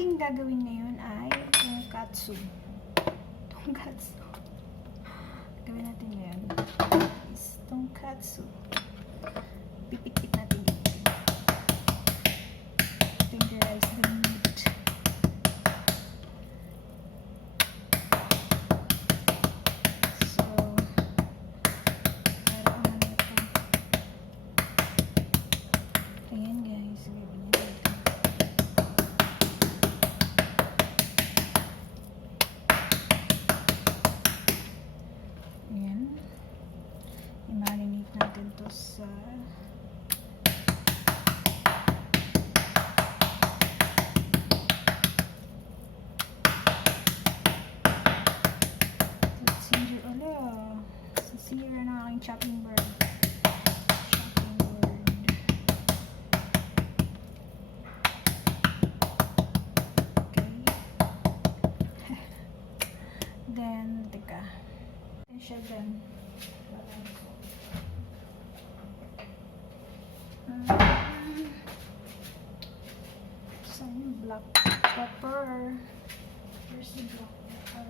ating gagawin ngayon ay tonkatsu. Tonkatsu. Gawin natin ngayon is tonkatsu. Pipit-pit natin dito. Tenderize the meat. So, parang ano ito. Ayan guys, gawin niya dito. Ayan. I-marinate natin to sa Let's see. Ala, sisira na aking chopping board. Chopping board. Okay. Then, teka. Ayan siya dyan. Um, Saan yung black pepper? Where's the black pepper?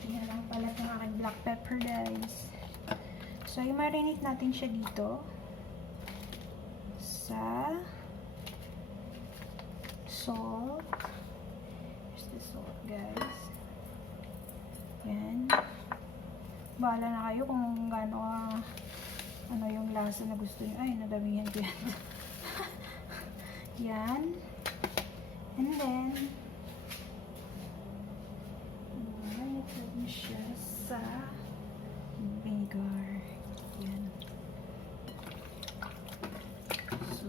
Tingnan lang pala itong aking black pepper, guys. So, i-marinate natin siya dito. Sa salt. Here's the salt, guys. Yan. Bahala na kayo kung gaano ano yung lasa na gusto niyo. Ay, nadamihan ko yan. yan. And then, Marinate natin siya sa vinegar. Yan. So,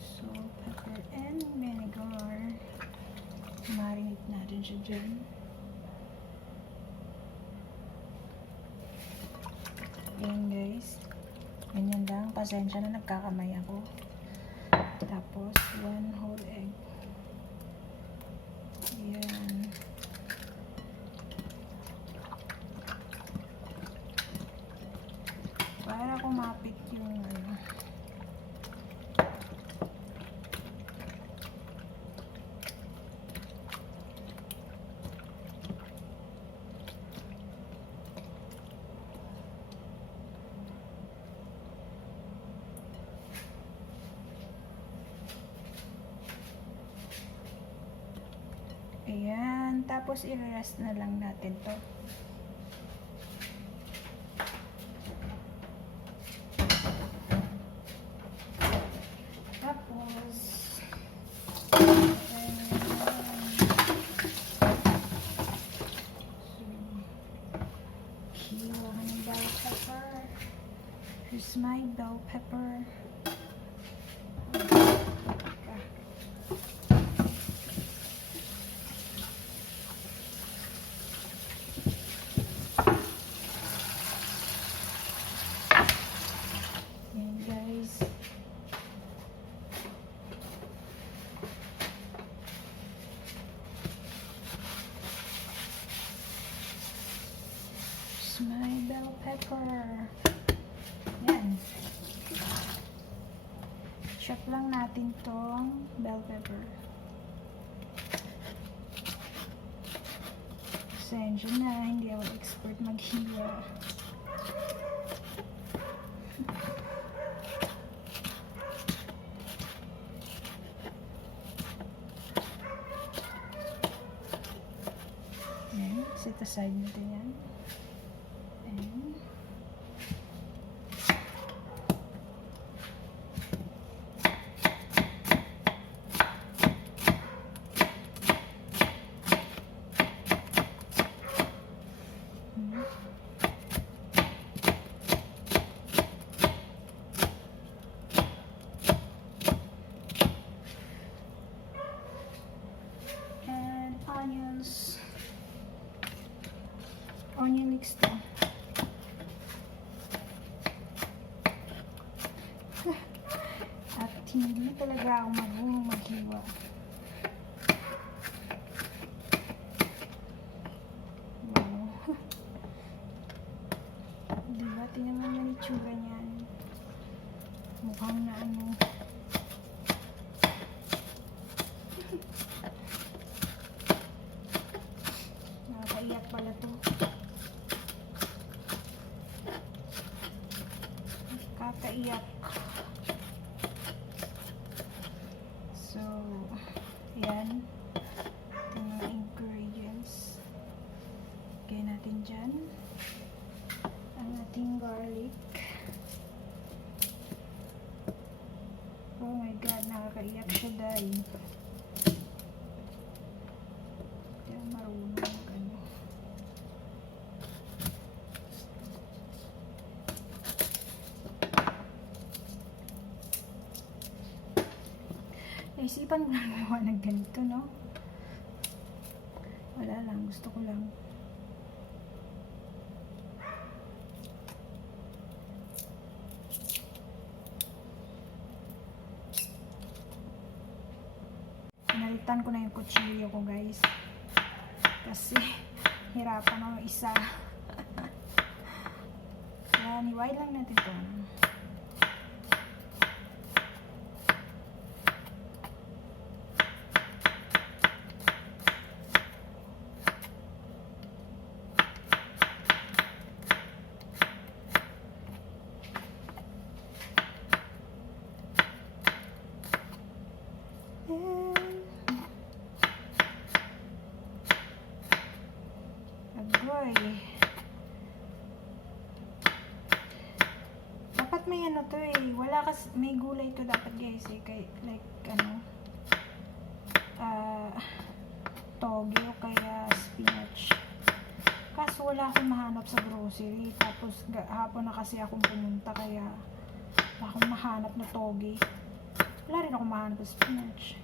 salt, pepper, and vinegar. Marinate natin siya dyan. Yan guys. Ganyan lang. Pasensya na nagkakamay ako. Tapos, one whole egg. Yan. Para kumapit yung ano. Ayan. Tapos, i-rest na lang natin to. Tapos, ayan. So, hiwa ka ng bell pepper. Here's my bell pepper. Teka. Yan guys. Here's my bell pepper. Yan. Chop lang natin tong bell pepper. Pasensya na, hindi ako expert maghiwa. Ayan, set aside natin yan. Ayan. Hmm. And onions. Onion mix to. At hindi talaga ako marunong maghiwa. Wow. Diba? Tingnan mo yung itsura niyan. Mukhang na ano. Nakakaiyak pala to. Kakaiyak. So, yan. Ito yung mga ingredients. Lagay natin dyan. Ang ating garlic. Oh my god, Hindi ako marunong ano. Naisipan ko lang gumawa ng ganito, no? Wala lang, gusto ko lang. Pinalitan ko na yung kutsilyo ko, guys. Kasi, hirapan ako isa. Yan, iway lang natin to. Yan. Agoy. Dapat may ano to eh. Kas may gulay to dapat guys eh. Kay, like ano. Ah, toge o kaya spinach. Kaso wala akong mahanap sa grocery. Tapos hapon na kasi akong pumunta kaya wala akong mahanap na toge. Wala rin akong mahanap na spinach.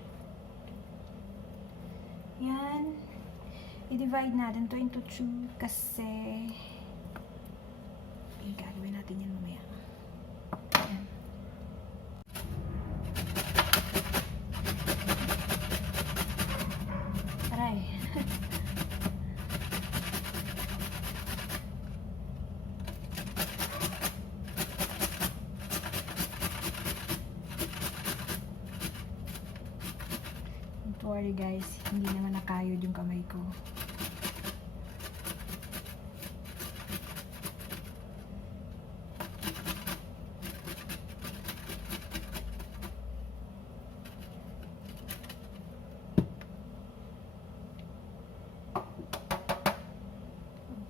Yan. I-divide natin to into two kasi eh, gagawin natin yan mamaya. Yan. Aray. Worry guys, hindi naman nakayod yung kamay ko.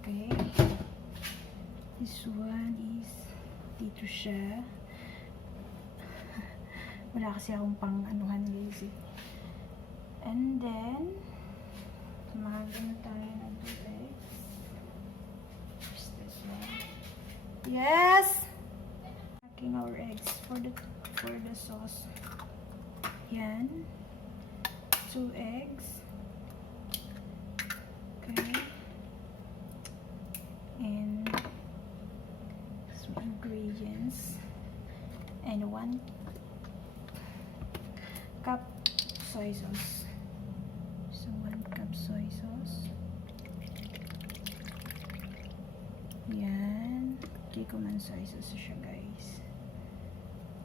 Okay. This one is dito siya. Wala kasi akong pang anuhan guys eh. And then, magano tayo ng two eggs. Where's this one? Yes! Cracking our eggs for the for the sauce. Yan. Two eggs. Okay. And some ingredients. And one cup soy sauce. So one cup soy sauce. Yan. Sauce siya guys.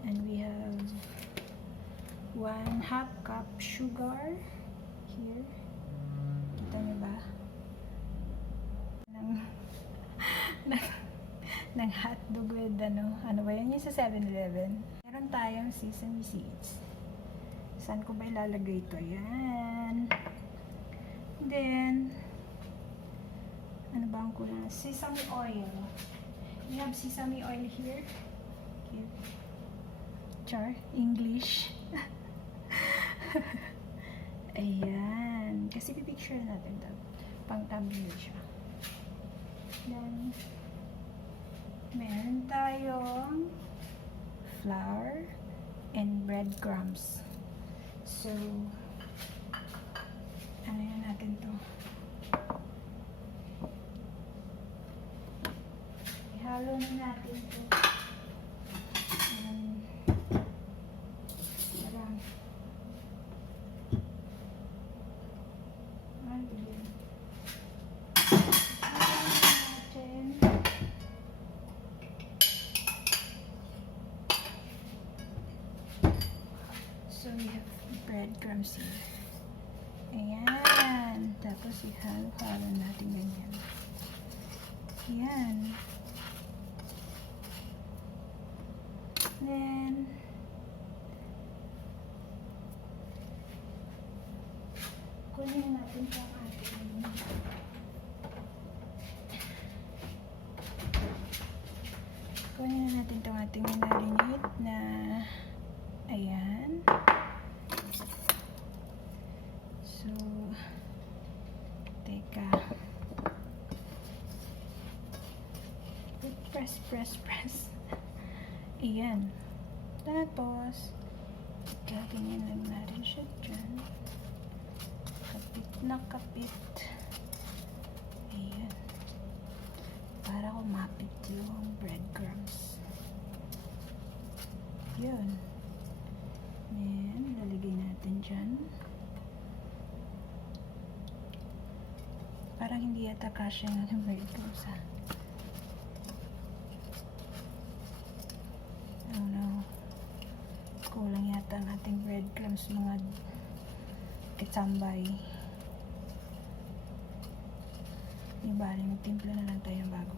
And we have one half cup sugar here. Kita niyo ba? Ng, ng, ng hotdog with ano, ano ba yun yung sa 7-Eleven? Meron tayong sesame seeds. Saan ko ba ilalagay ito? Yan. Then, ano ba ang kulang? Sesame oil. We have sesame oil here. Here. Char, English. Ayan. Kasi pipicture natin ito. Pang thumbnail siya. Then, meron tayong flour and breadcrumbs. So, halo natin ito. Um, marami. Marami din. So we have breadcrumbs here. Ayan. Tapos ihalo-halo natin ganyan. Ayan. Ayan. Fresh press. Ayan. Tapos, gaganyan lang natin siya dyan. Kapit na kapit. Ayan. Para kumapit yung breadcrumbs. Yun. Ayan. Lalagay natin dyan. Parang hindi yata kasya na yung breadcrumbs ha. Tapos mga kitsambay. Di bali, magtimpla na lang tayo bago.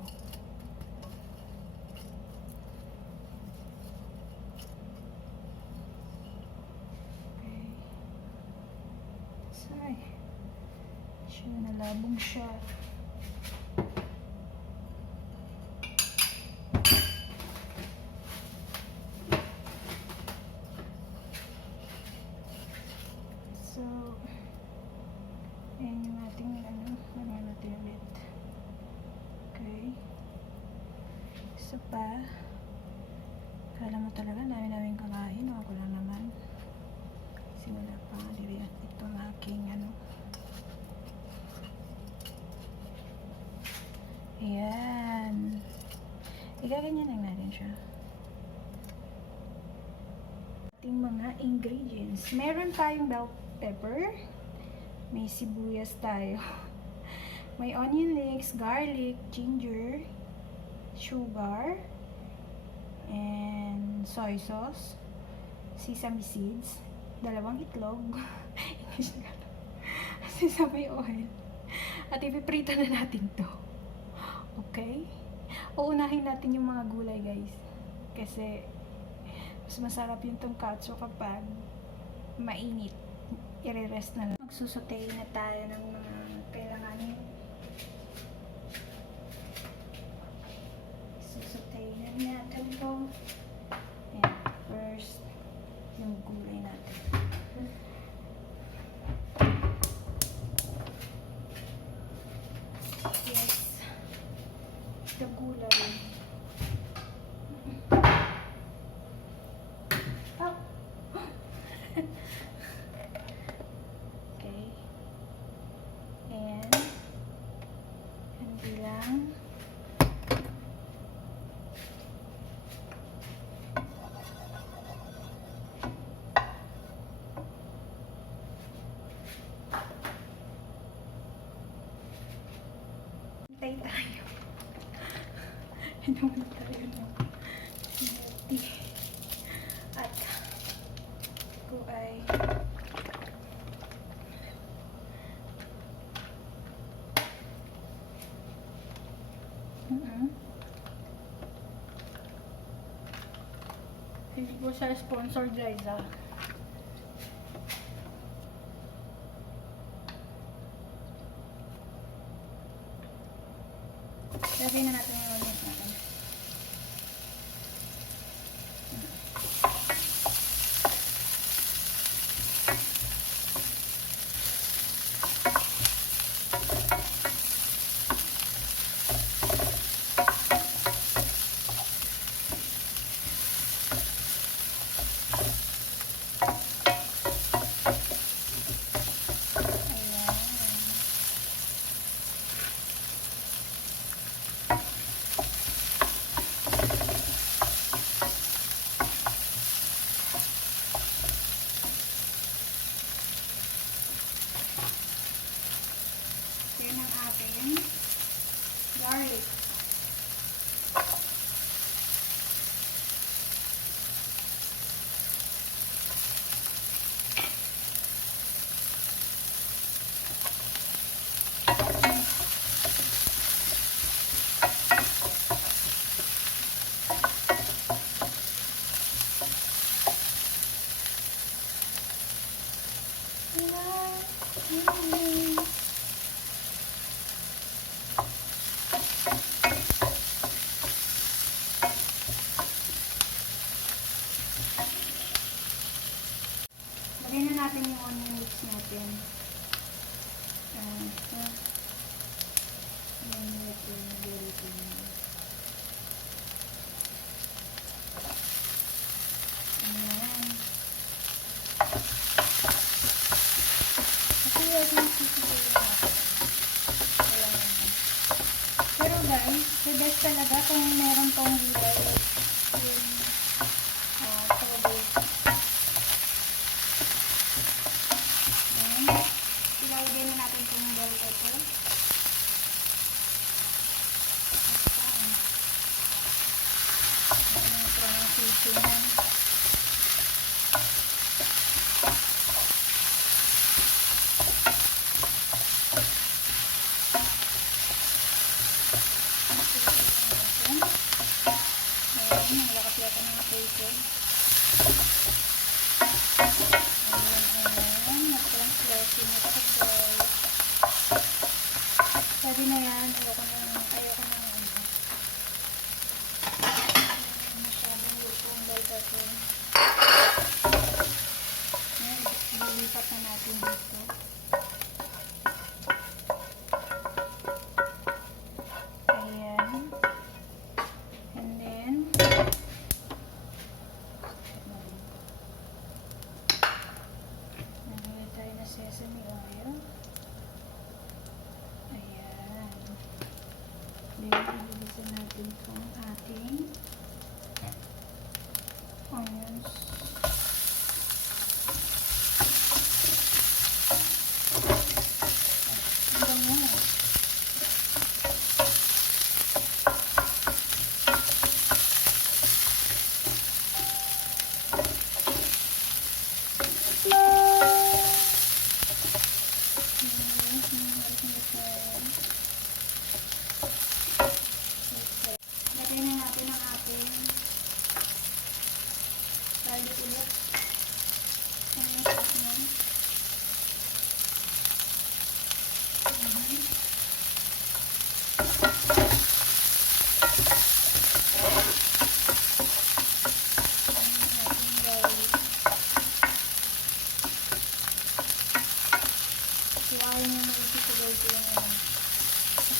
Okay. Ay. Siya, nalabong siya. pa. Kala mo talaga namin namin kakain. O ako lang naman. Simula pa. Diriyan ito ang aking ano. Ayan. Igaganyan lang natin siya. Ating mga ingredients. Meron tayong bell pepper. May sibuyas tayo. May onion leeks, garlic, ginger, sugar, and soy sauce, sesame seeds, dalawang itlog, sesame oil, at ipiprita na natin to. Okay? Uunahin natin yung mga gulay, guys. Kasi, mas masarap yung tongkatsu kapag mainit. Ire-rest na lang. Magsusote na tayo ng mga แม่ยท่านผู้ Patay tayo. Inuman tayo ng milk At ko ay Mm -hmm. Hindi po siya sponsor guys ah.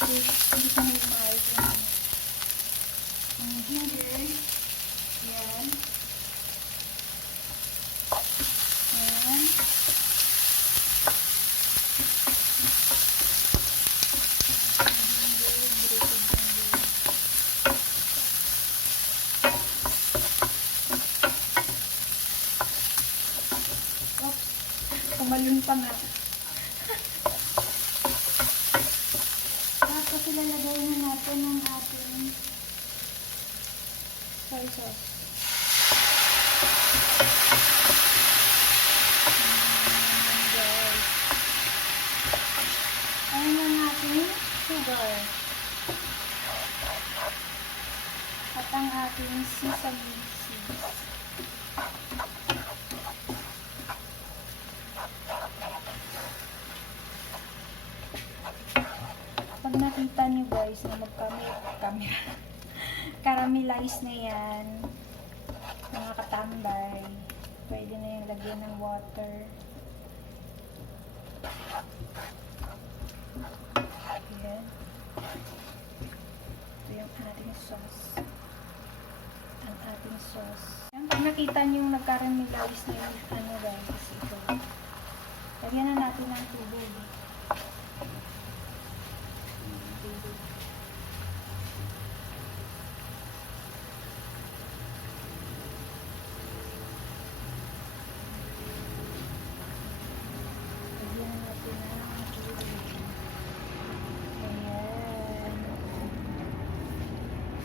mais um, um caramelize na magkamera. caramelize na yan. Mga katambay. Pwede na yung lagyan ng water. Ayan. Ito yung ating sauce. Ang ating sauce. Ayan, pag nakita nyo yung nagkaramelize na yung ano guys, ito. Lagyan na natin ng tubig.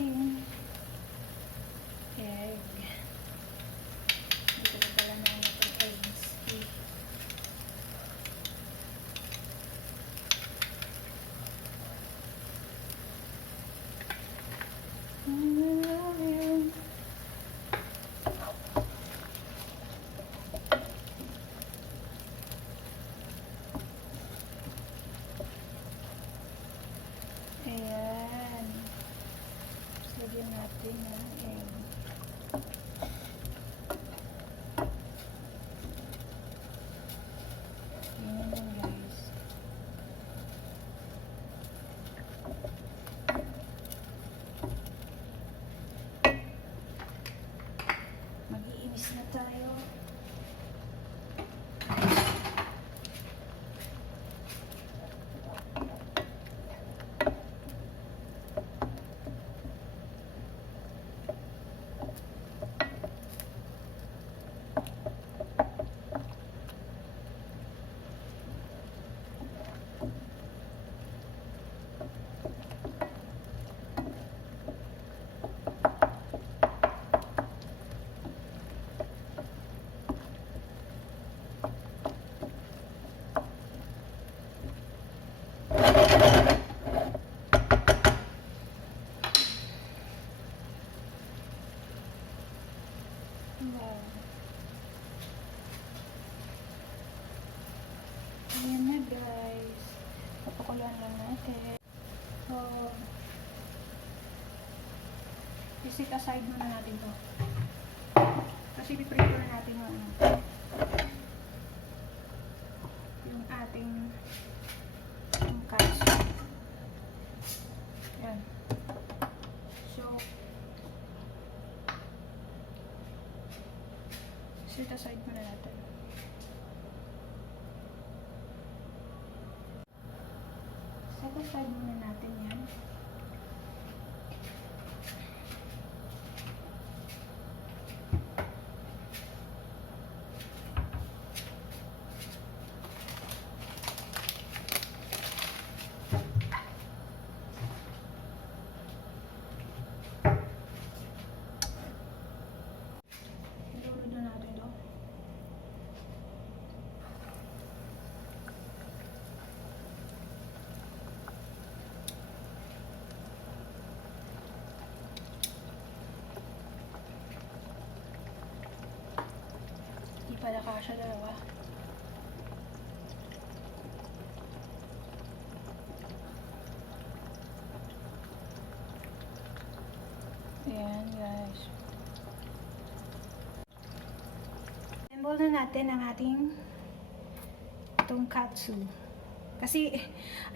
watching. Aside muna natin to. Kasi piprepare natin yung ano. Yung ating yung katsu. Yan. So, set aside muna natin. Set aside muna natin yan. Ilulod na natin to. Kasha dalawa. Ayan guys. Assemble na natin ang ating tongkatsu. Kasi,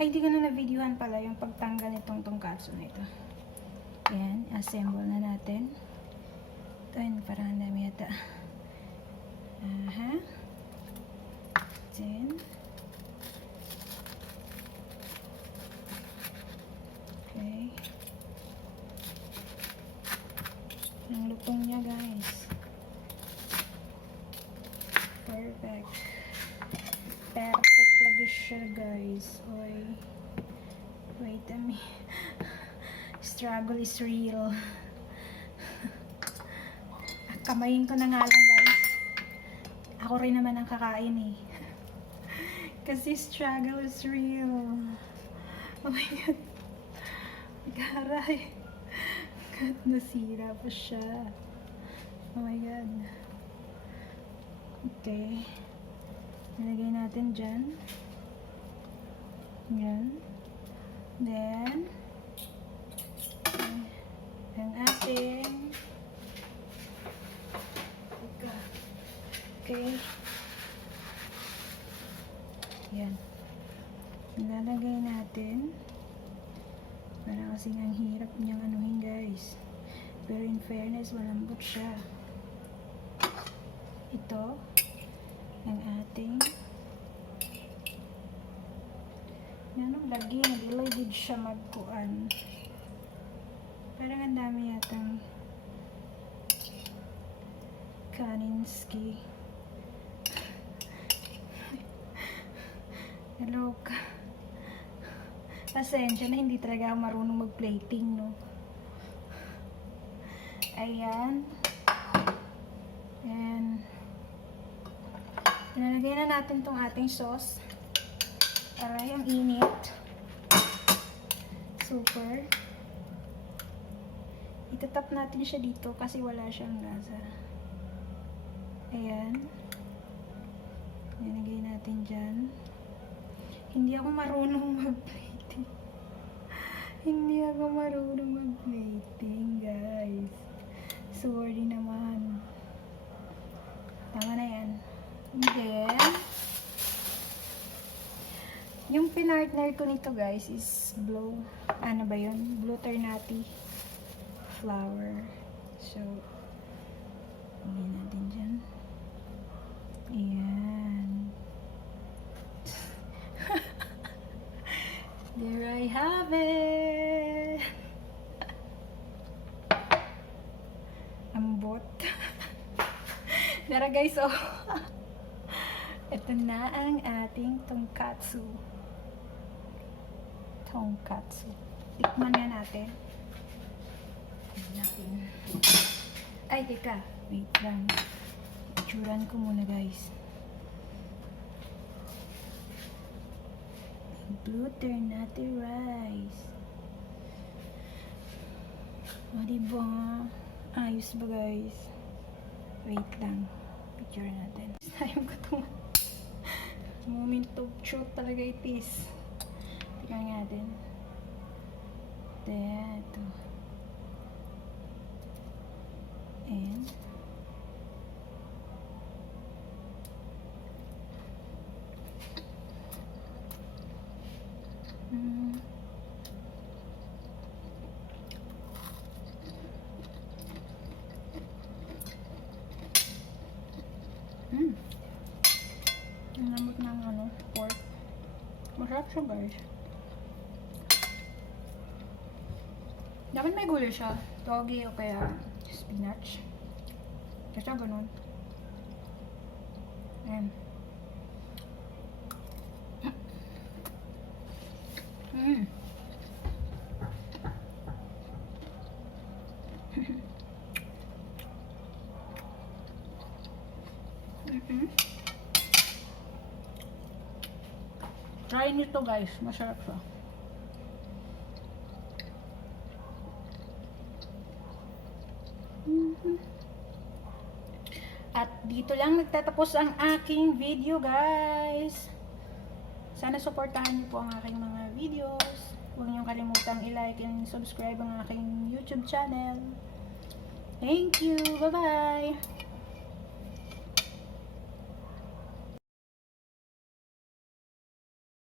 ay, hindi ko na na-videohan pala yung pagtanggal nitong tongkatsu na ito. Ayan, assemble na natin. Ito, parang ang dami yata. Aha. Then, okay. Ang guys. Perfect. Perfect lagi siya, guys. Oy. Wait a minute. Struggle is real. Kamayin ko na nga lang. Ako rin naman ang kakain eh. Kasi struggle is real. Oh my God. Garay. God, nasira pa siya. Oh my God. Okay. Nilagay natin dyan. Yan. Then, ang ating Okay. Yan. Nilalagay natin. Para kasing ang hirap niyang anuhin guys. Pero in fairness, malambot siya. Ito, ang ating Nanong lagi, nag-ilay din siya magkuan. Parang ang dami yatang Kaninski. Hello ka. Pasensya na hindi talaga ako marunong mag-plating, no? Ayan. And, Ilalagay na natin tong ating sauce. Aray, ang init. Super. Itatap natin siya dito kasi wala siyang lasa. Ayan. Nilagay natin dyan. Hindi ako marunong mag-plating. Hindi ako marunong mag-plating, guys. Sorry naman. Tama na yan. And then, yung pinartner ko nito guys is blue, ano ba yun? Blue Ternati flower. So, lagyan natin dyan. Ayan. There I have it! Ambot. Tara guys, oh. Ito na ang ating tonkatsu. Tonkatsu. Tikman na natin. Natin. Ay, teka. Wait lang. Ituran ko muna guys. Blue ternate rice. O, diba? Ayos ba guys? Wait lang. Picture natin. Time ko itong moment of truth talaga it is. Tingnan natin. Ito. And Mm. Mm. Ang lamot ng ano, pork. Masarap siya guys. Dapat may gulay siya. Togi o kaya spinach. Kasi ganun. Ayan. Mm. mm Try nito guys, masarap siya. Mhm. At dito lang nagtatapos ang aking video guys. Sana supportahan niyo po ang aking mga videos. Huwag niyong kalimutang i-like and subscribe ang aking YouTube channel. Thank you. Bye-bye.